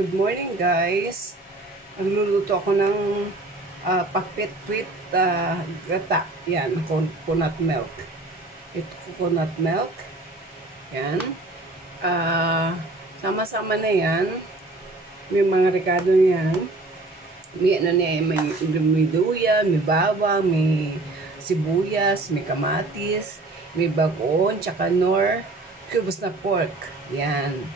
Good morning guys. Nagluluto ako ng pakpit with gata. Yan, coconut milk. Ito coconut milk. Yan. Sama-sama na yan. May mga rekado yan. May ano niya, may luya, may bawang, may sibuyas, may kamatis, may bagoong, tsaka nor, cubes na pork. Yan.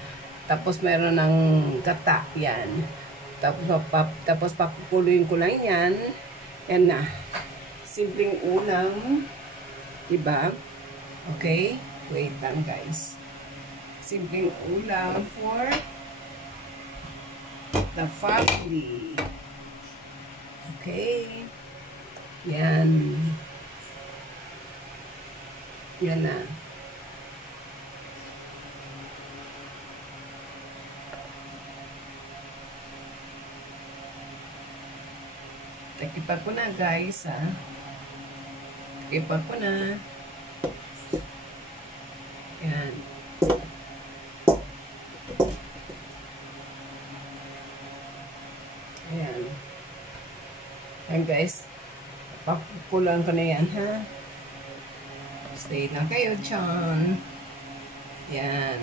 Tapos meron ng gata, yan. Tapos pakukuluin ko lang yan. Yan na. Simpleng ulam. Diba? Okay? Wait lang guys. Simpleng ulam for the family. Okay? Yan. Yan na. Takipag ko na guys, ha. Takipag ko na. Yan. Ayan. Ayan guys. Pakukulan ko na yan, ha. Stay na kayo dyan. Yan.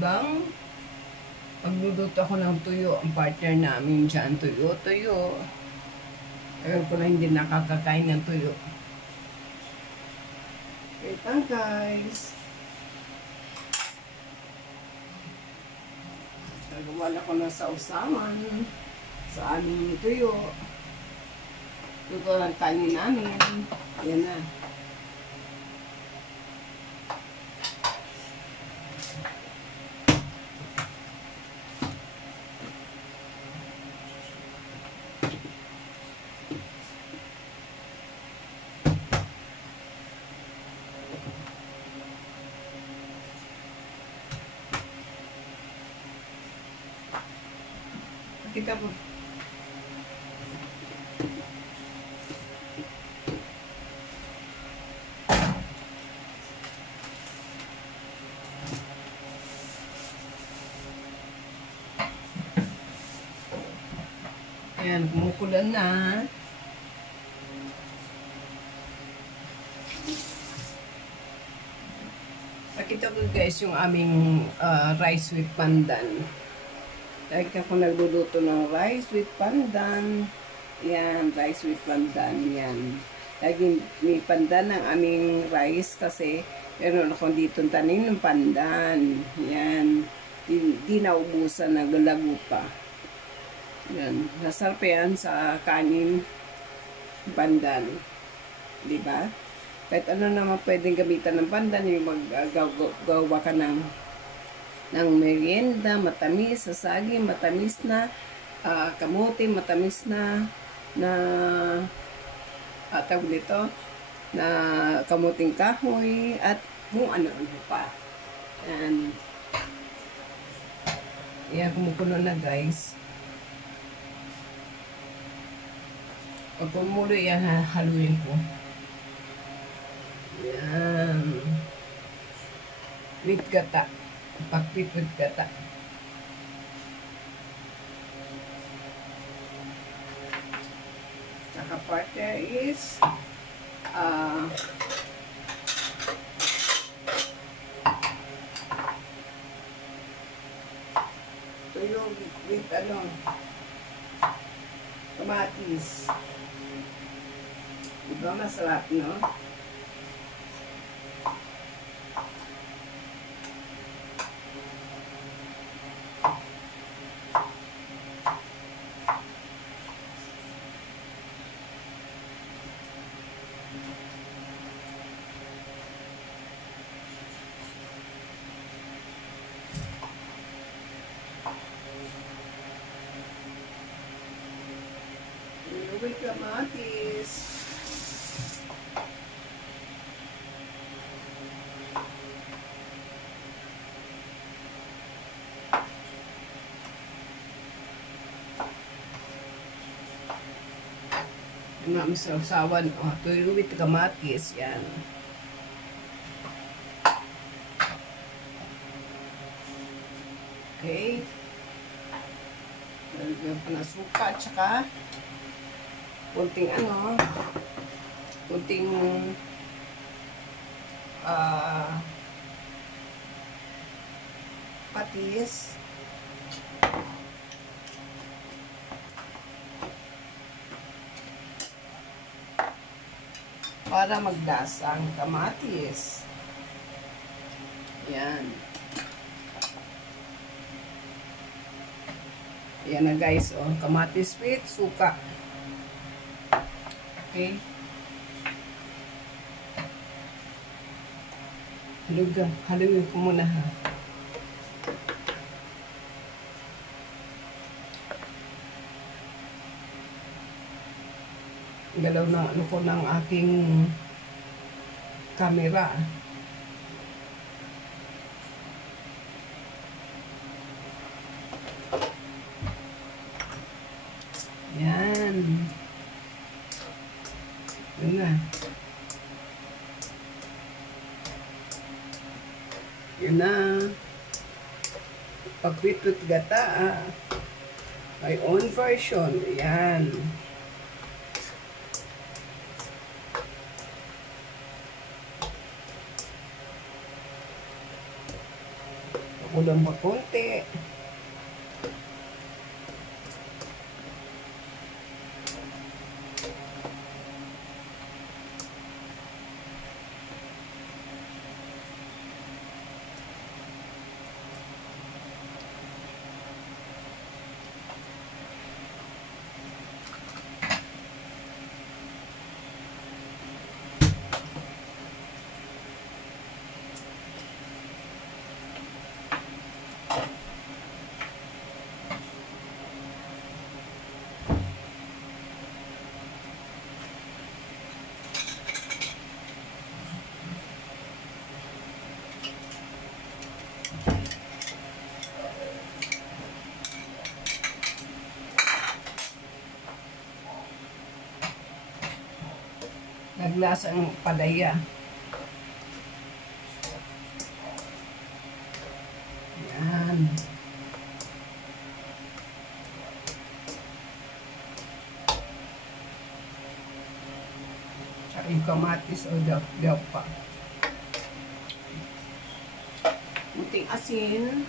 Habang pagluluto ako ng tuyo, ang partner namin dyan, tuyo. Ayaw ko na hindi nakakakain ng tuyo. Wait lang guys. Nagawala ko na sa usawan sa aming tuyo. Ito ang kanin namin. Yan na. Kita po. Ayan, kumukulan na. Pakita ko guys yung aming rice with pandan. Like ako nagluluto ng rice with pandan. Yan, rice with pandan. Yan. Lagi may pandan ang aming rice kasi meron akong dito tanim ng pandan. Yan. Di naubusan, naglago pa. Yan. Nasarap yan sa kanin pandan. Diba? Kahit ano naman pwedeng gamitan ng pandan, yung maggawa ka ng merienda, matamis, sasagi, matamis na, kamote, matamis na tawag nito, na kamuting kahoy, at kung ano-ano pa. And, yan, kumukulo na guys. Pag kumulo yan, haluin ko. Yan. With gata. Pakpit with gata. Saka partner is tuyo with kamatis. Diba masarap, no? With kamatis. Yung mga masawsawan, tuyo with kamatis, yan. Okay. Lagyan pa na suka, tsaka kunting kunting patis. Para magdasa ang kamatis. Yan. Yan na guys, kamatis with suka. Okay. Haluin ko muna ha. Galaw na ko ng aking camera. Yan. Yun na. Yun na. Pagpitut gata, my own version. Yan. Ulam pa konti. Naglasang palaya. Yan. Tsaka yung kamatis o daw pa. Kunting asin.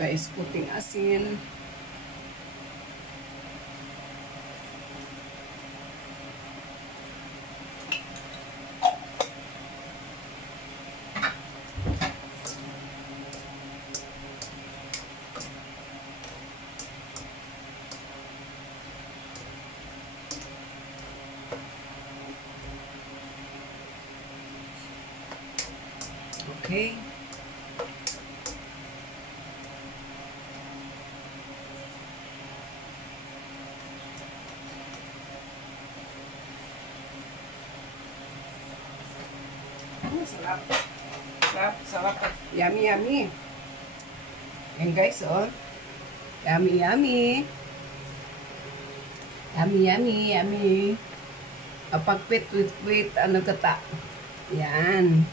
Guys, kunting asin. Okay. Sarap. Sarap, sarap. Yummy, yummy. Yan guys, Yummy, yummy. Yummy, yummy, yummy. Pagpit with ano kata. Yan.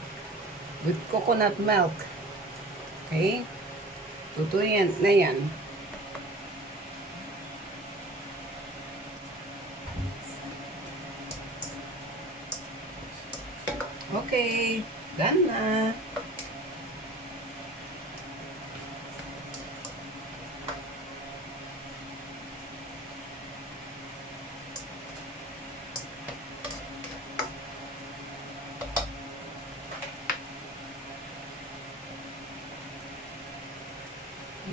With coconut milk. Okay? Tutuyan na yan. Okay, done na.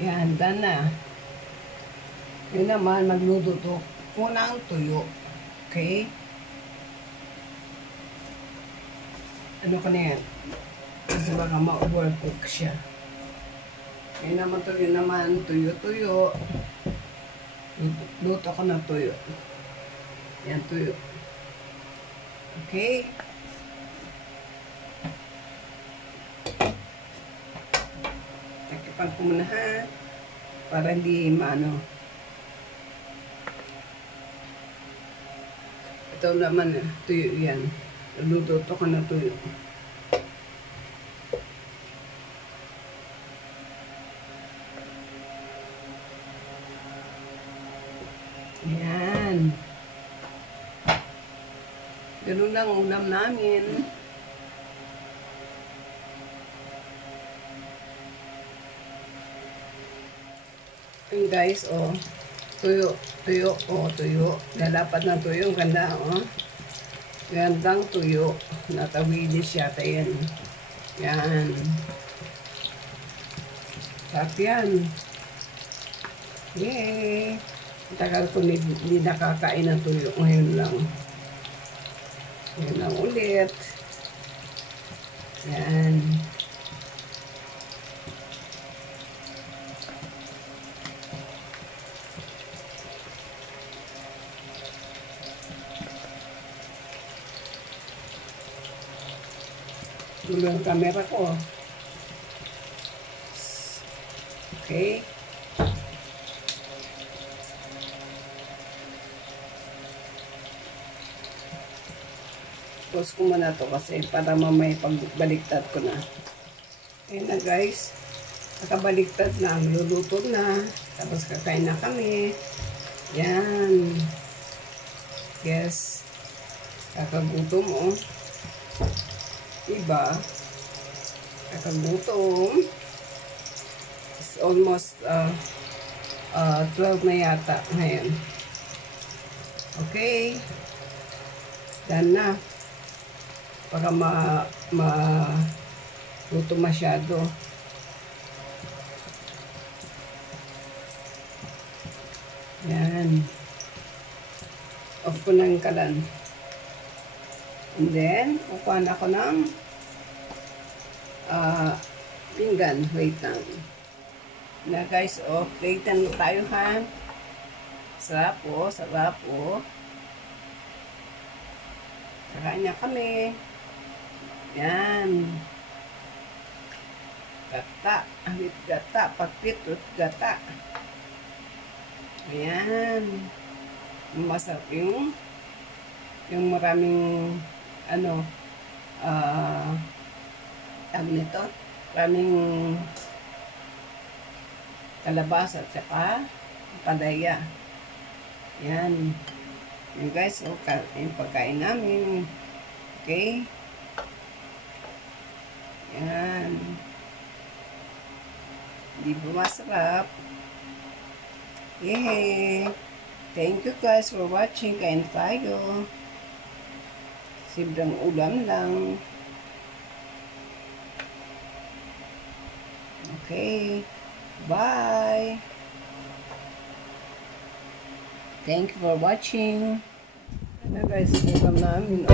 Yan, done na. Yun naman, magluluto ko ng tuyo. Okay? Ano ka na yan? Kasi baka ma-overcook siya. Yun naman tuyo-tuyo. Luto ko na tuyo. Yan, tuyo. Okay? Takpan ko muna ha. Para hindi maano. Ito naman, tuyo yan. Naluto ko na tuyo. Yan. Ganun lang ulam namin. Yun guys, oh. Tuyo. Tuyo. Oh, tuyo. Lalapat na tuyo. Ang ganda, oh. Gandang tuyo. Natawilis yata yan. Yan. Sarap yan. Yay! Tagal ko hindi nakakain ng tuyo. Ngayon lang. Ngayon lang ulit. Yan. Tulo ang camera ko. Okay. Pause ko muna to kasi para mamaya pagbaliktad ko na. Ayun na guys. Nakabaliktad na. Luluto na. Tapos kakain na kami. Yan. Yes. Kakagutom oh. Diba? Kakagutom. It's almost 12 na yata ngayon. Okay. Done na. Para luto masyado. Yan. Off ko na yung kalan. And then, kukuha na ako ng pinggan. Wait lang. Na guys, oh, platen tayo ha. Sarap po, sarap po. Kakain na kami. Yan. Gata. With gata. Pagpit with gata. Ayan. Masarap yung maraming tawag nito. Maraming kalabasa at saka padaya. Yan. Yan guys. So, yung pagkain namin. Okay. Yan. Di ba masarap? Yay! Thank you guys for watching. Kain tayo. Sibrang ulam lang. Okay. Bye! Thank you for watching. Ano guys, ulam namin.